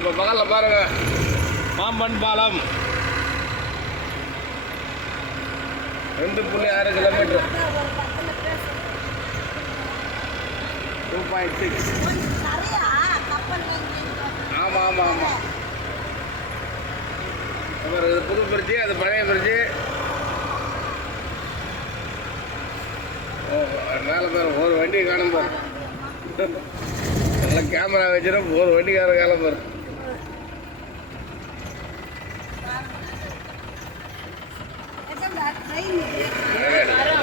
இப்போ பகலில் பாருங்க. பாம்பன் பாலம். ரெண்டு புள்ளி ஆறு கிலோமீட்டர். டூ பாயிண்ட் சிக்ஸ் ஆமாம் ஆமாம் ஆமாம் அப்புறம் இது புது பிரிட்ஜு அது பழைய பிரிட்ஜு மேலே பாரு ஒரு வண்டி காணும் பாரு. நல்லா கேமரா வச்சிடும் ஒரு வண்டிக்கார காலம் பாரு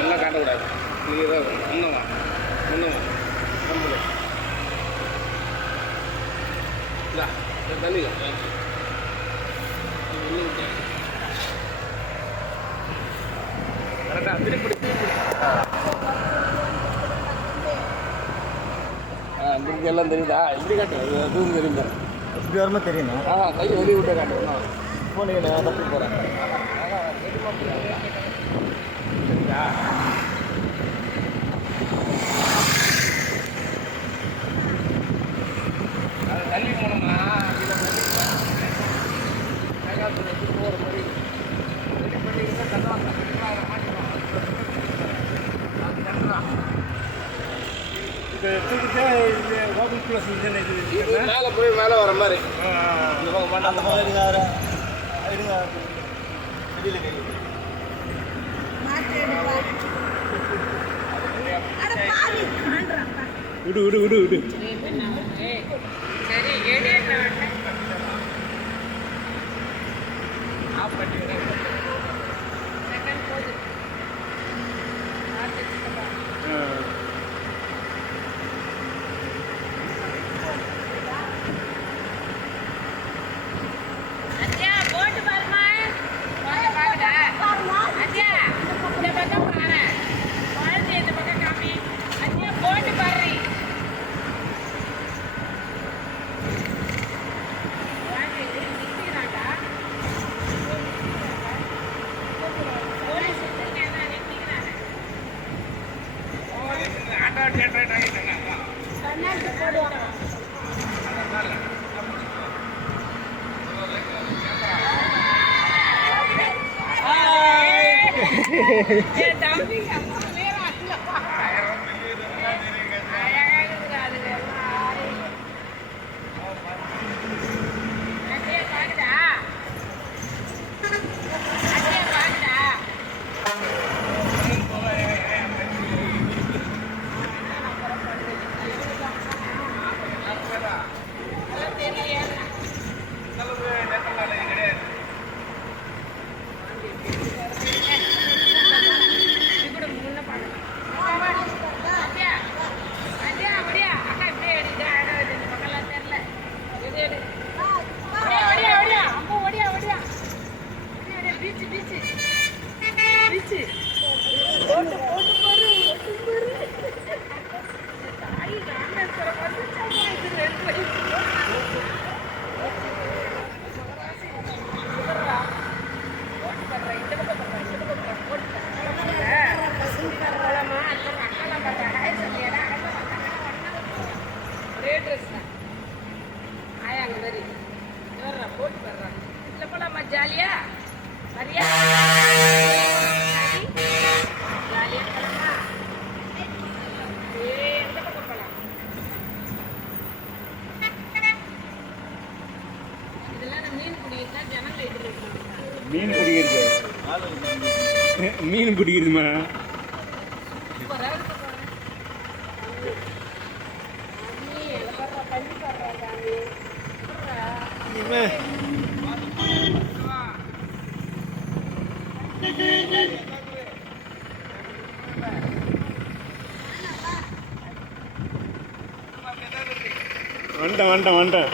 நல்லா காட்டக்கூடாது கிளியராக முன்னவா முன்னவா நம்பல தண்ணி கரெக்டாக திருப்பி உங்களுக்கு எல்லாம் தெரியுதா இப்படி காட்டு அதுவும் தெரியுமா இப்படி வரும்போது தெரியுமா ஆ கை வெளியே விட்ட காட்டு ஃபோனு நான் தப்பி போகிறேன் மேலே போய் மேலே வர மாதிரி. அந்த கை விடு விடு விடு விடு. Hai. Eh, ya, tapi? Dress தான் ஆயாங்க மாதிரி வர்றா போட்டு வர்றா. இதில் போலாமா ஜாலியா? வரியா? மீன் பிடிக்கிறது மீன் பிடிக்கிறதுமா வந்துட்டேன் வந்துட்டேன் வந்துட்டேன்